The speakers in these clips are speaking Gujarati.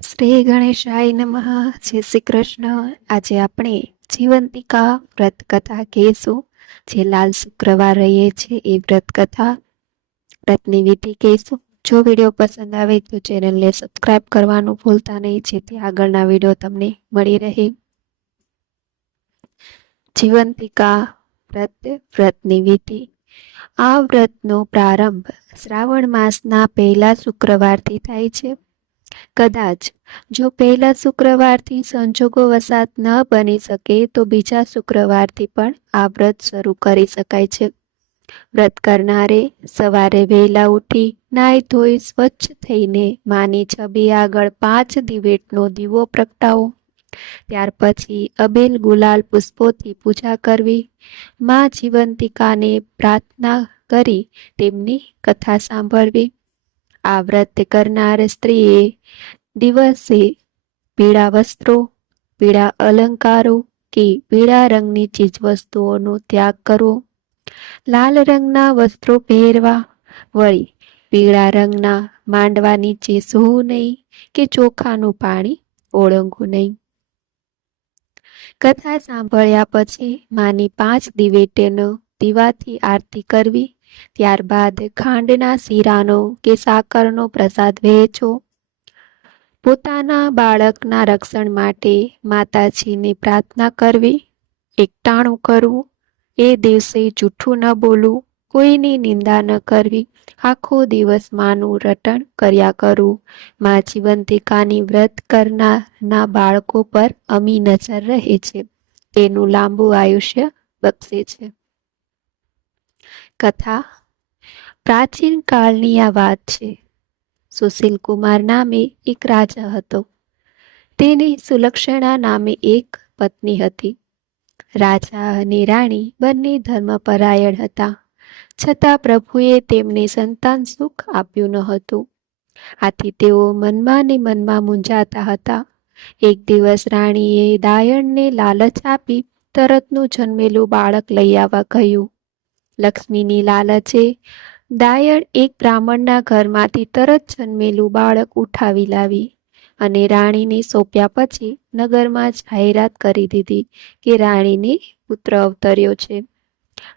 શ્રી ગણેશાય નમઃ. જય શ્રી કૃષ્ણ. આજે આપણે જીવંતિકા વ્રત કથા કહીશું. જે લાલ શુક્રવાર રહીએ છે એ વ્રત કથા વ્રતની વિધિ કહીશું. જો વીડિયો પસંદ આવે તો ચેનલને સબસ્ક્રાઇબ કરવાનું ભૂલતા નહીં. જેથી આગળના વીડિયો તમને મળી રહે. જીવંતિકા વ્રત, વ્રતની વિધિ. આ વ્રતનો પ્રારંભ શ્રાવણ માસના પહેલા શુક્રવારથી થાય છે. કદાચ જો પહેલા શુક્રવારથી સંજોગો વસાત ન બની શકે તો બીજા શુક્રવારથી પણ આ વ્રત શરૂ કરી શકાય છે. વ્રત કરનારે સવારે વહેલા ઉઠી નાઈ ધોઈ સ્વચ્છ થઈને માની છબી આગળ પાંચ દિવેટનો દીવો પ્રગટાવો. ત્યાર પછી અબેલ ગુલાલ પુષ્પોથી પૂજા કરવી. મા જીવંતિકાને પ્રાર્થના કરી તેમની કથા સાંભળવી. આ વ્રત કરનાર સ્ત્રીએ દિવસે પીળા વસ્ત્રો, પીળા અલંકારો કે પીળા રંગની ચીજવસ્તુઓનો ત્યાગ કરવો. લાલ રંગના વસ્ત્રો પહેરવા વળી પીળા રંગના માંડવા નીચે સૂવું નહીં કે ચોખાનું પાણી ઓળંગવું નહીં. કથા સાંભળ્યા પછી માની પાંચ દિવેટેનો દીવાથી આરતી કરવી. ત્યારબાદ ખાંડના શીરાનો કે સાકરનો પ્રસાદ વહેંચો. પોતાના બાળકના રક્ષણ માટે માતાજીની પ્રાર્થના કરવી, એકટાણું કરવું, એ દિવસે જૂઠું ન બોલવું, કોઈની નિંદા ન કરવી, આખો દિવસ માનું રટણ કર્યા કરવું મા જીવંતિકાની વ્રત કરનારના બાળકો પર અમી નજર રહે છે. તેનું લાંબુ આયુષ્ય બક્ષે છે. કથા. પ્રાચીન કાળની આ વાત છે. સુશીલ કુમાર નામે એક રાજા હતો. તેની સુલક્ષણા નામે એક પત્ની હતી. રાજા અને રાણી બંને ધર્મપરાયણ હતા. છતાં પ્રભુએ તેમને સંતાન સુખ આપ્યું ન હતું. આથી તેઓ મનમાં ને મનમાં મૂંઝાતા હતા. એક દિવસ રાણીએ દાયણને લાલચ આપી તરતનું જન્મેલું બાળક લઈ આવવા કહ્યું લક્ષ્મીની લાલચે દાયણ એક બ્રાહ્મણના ઘરમાંથી તરત જન્મેલું બાળક ઉઠાવી લાવી અને રાણીને સોંપ્યા પછી નગરમાં જાહેરાત કરી દીધી કે રાણીને પુત્ર અવતર્યો છે.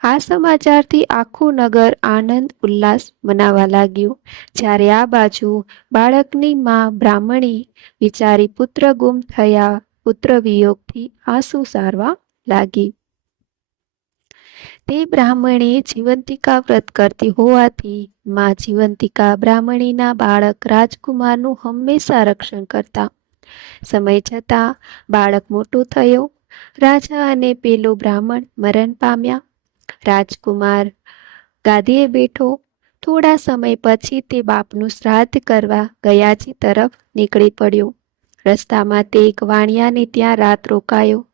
આ સમાચારથી આખું નગર આનંદ ઉલ્લાસ મનાવા લાગ્યું. જ્યારે આ બાજુ બાળકની મા બ્રાહ્મણી વિચારી પુત્ર ગુમ થયા પુત્ર વિયોગથી આંસુ સારવા લાગી. તે બ્રાહ્મણે જીવંતિકા વ્રત કરતી હોવાથી મા જીવંતિકા બ્રાહ્મણીના બાળક રાજકુમારનું હંમેશા રક્ષણ કરતા. સમય જતાં બાળક મોટું થયો. રાજા અને પેલો બ્રાહ્મણ મરણ પામ્યા. રાજકુમાર ગાદીએ બેઠો. થોડા સમય પછી તે બાપનું શ્રાદ્ધ કરવા ગયાજી તરફ નીકળી પડ્યો. રસ્તામાં તે એક વાણિયાને ત્યાં રાત રોકાયો.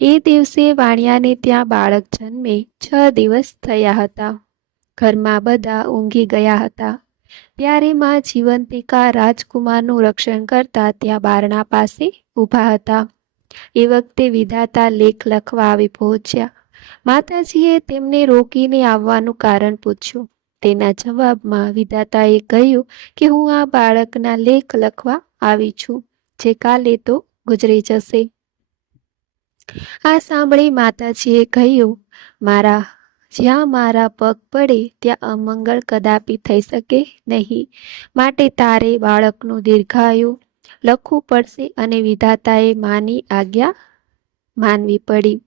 એ દિવસે વાણિયાને ત્યાં બાળક જન્મે છ દિવસ થયા હતા. ઘરમાં બધા ઊંઘી ગયા હતા. ત્યારે માં જીવંતિકા રાજકુમારનું રક્ષણ કરતા ત્યાં બારણા પાસે ઊભા હતા. એ વખતે વિધાતા લેખ લખવા આવી પહોંચ્યા. માતાજીએ તેમને રોકીને આવવાનું કારણ પૂછ્યું. તેના જવાબમાં વિધાતાએ કહ્યું કે હું આ બાળકના લેખ લખવા આવી છું. જે કાલે તો ગુજરી જશે. આ સાંભળી માતાજીએ કહ્યું, મારા, જ્યાં મારા પગ પડે ત્યાં અમંગળ કદાપી થઈ શકે નહીં. માટે તારે બાળકનું દીર્ઘાયુ લખવું પડશે અને વિધાતાએ માની આજ્ઞા માનવી પડી.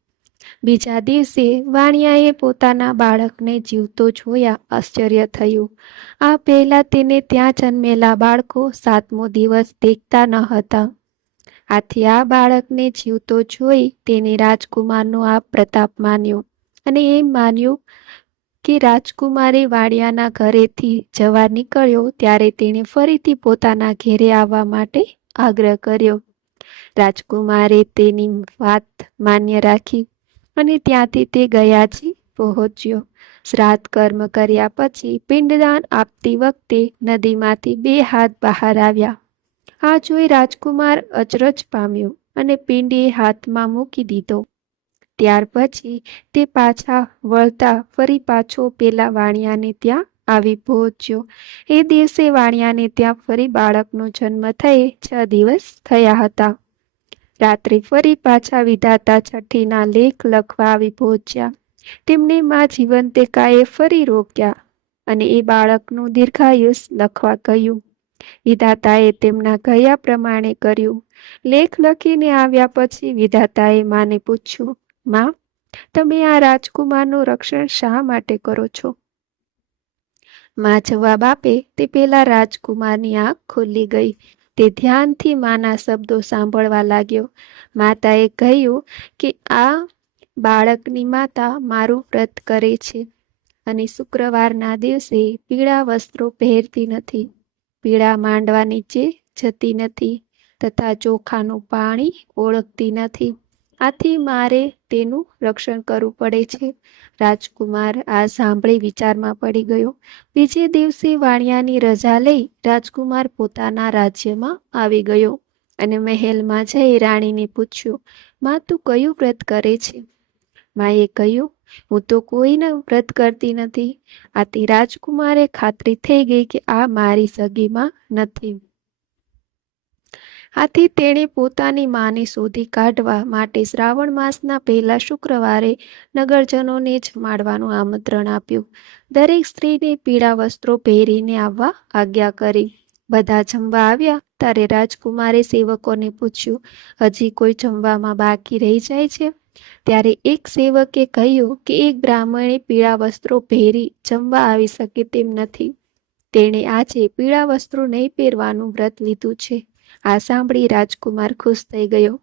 બીજા દિવસે વાણિયાએ પોતાના બાળકને જીવતો જોયા આશ્ચર્ય થયું. આ પહેલાં તેને ત્યાં જન્મેલા બાળકો સાતમો દિવસ દેખતા ન હતા. આથી આ બાળકને જીવતો જોઈ તેને રાજકુમારનો આ પ્રતાપ માન્યો અને એમ માન્યું કે રાજકુમારે વાડિયાના ઘરેથી જવા નીકળ્યો ત્યારે તેણે ફરીથી પોતાના ઘેરે આવવા માટે આગ્રહ કર્યો. રાજકુમારે તેની વાત માન્ય રાખી અને ત્યાંથી તે ગયાજી પહોંચ્યો. શ્રાદ્ધ કર્મ કર્યા પછી પિંડદાન આપતી વખતે નદીમાંથી બે હાથ બહાર આવ્યા. આ જોઈ રાજકુમાર અચરજ પામ્યો અને પિંડીએ હાથમાં મૂકી દીધો. ત્યાર પછી તે પાછા વળતા ફરી પાછો પેલા વાણિયાને ત્યાં આવી પહોંચ્યો. એ દિવસે વાણિયાને ત્યાં ફરી બાળકનો જન્મ થઈ છ દિવસ થયા હતા. રાત્રે ફરી પાછા વિધાતા છઠ્ઠીના લેખ લખવા આવી પહોંચ્યા. તેમને મા જીવંતિકાએ ફરી રોક્યા અને એ બાળકનું દીર્ઘાયુષ લખવા કહ્યું. વિધાતાએ તેમના ગયા પ્રમાણે કર્યું. લેખ લખીને આવ્યા પછી વિધાતાએ માને પૂછ્યું, માં, તમે આ રાજકુમારનું રક્ષણ શા માટે કરો છો? માં જવાબ આપે, તે પેલા રાજકુમારની આંખ ખુલી ગઈ. તે ધ્યાનથી માના શબ્દો સાંભળવા લાગ્યો. માતાએ કહ્યું કે, આ બાળકની માતા મારું વ્રત કરે છે અને શુક્રવારના દિવસે પીળા વસ્ત્રો પહેરતી નથી. પીળા માંડવા નીચે જતી નથી તથા ચોખાનું પાણી ઓળખતી નથી. આથી મારે તેનું રક્ષણ કરવું પડે છે. રાજકુમાર આ સાંભળી વિચારમાં પડી ગયો. બીજે દિવસે વાણિયાની રજા લઈ રાજકુમાર પોતાના રાજ્યમાં આવી ગયો અને મહેલમાં જઈ રાણીને પૂછ્યું, માં, તું કયું વ્રત કરે છે? માએ કહ્યું હું તો કોઈના વ્રત કરતી નથી. આથી રાજકુમારે ખાતરી થઈ ગઈ કે આ મારી સગીમાં નથી. આથી તેણે પોતાની માને શોધી કાઢવા માટે શ્રાવણ માસના પહેલા શુક્રવારે નગરજનોને જ માળવાનું આમંત્રણ આપ્યું. દરેક સ્ત્રીને પીળા વસ્ત્રો પહેરીને આવવા આજ્ઞા કરી. બધા જમવા આવ્યા, ત્યારે રાજકુમારે સેવકોને પૂછ્યું, હજી કોઈ જમવામાં બાકી રહી જાય છે? ત્યારે એક સેવકે કહ્યું કે એક બ્રાહ્મણે પીળા વસ્ત્રો પહેરી જમવા આવી શકે તેમ નથી. તેણે આજે પીળા વસ્ત્રો નહીં પહેરવાનું વ્રત લીધું છે. આ સાંભળી રાજકુમાર ખુશ થઈ ગયો.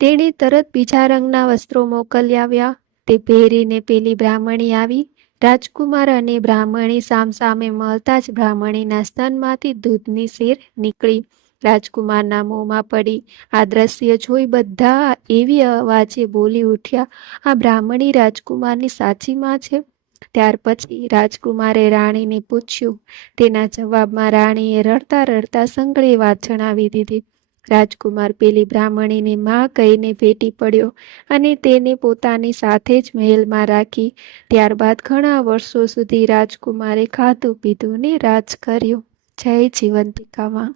તેણે તરત બીજા રંગના વસ્ત્રો મોકલી આવ્યા. તે પહેરીને પેલી બ્રાહ્મણી આવી. રાજકુમાર અને બ્રાહ્મણી સામસામે મળતા જ બ્રાહ્મણીના સ્તનમાંથી દૂધની શેર નીકળી. રાજકુમારના મોંમાં પડી. આ દ્રશ્ય જોઈ બધા એવી અવાજે બોલી ઉઠ્યા, આ બ્રાહ્મણી રાજકુમારની સાચી માં છે? ત્યાર પછી રાજકુમારે રાણીને પૂછ્યું. તેના જવાબમાં રાણીએ રડતા રડતા સંગળી વાત જણાવી દીધી. રાજકુમાર પેલી બ્રાહ્મણીને માં કહીને ભેટી પડ્યો અને તેને પોતાની સાથે જ મહેલમાં રાખી. ત્યારબાદ ઘણા વર્ષો સુધી રાજકુમારે ખાધું પીધું ને રાજ કર્યું. જય જીવંતિકામાં.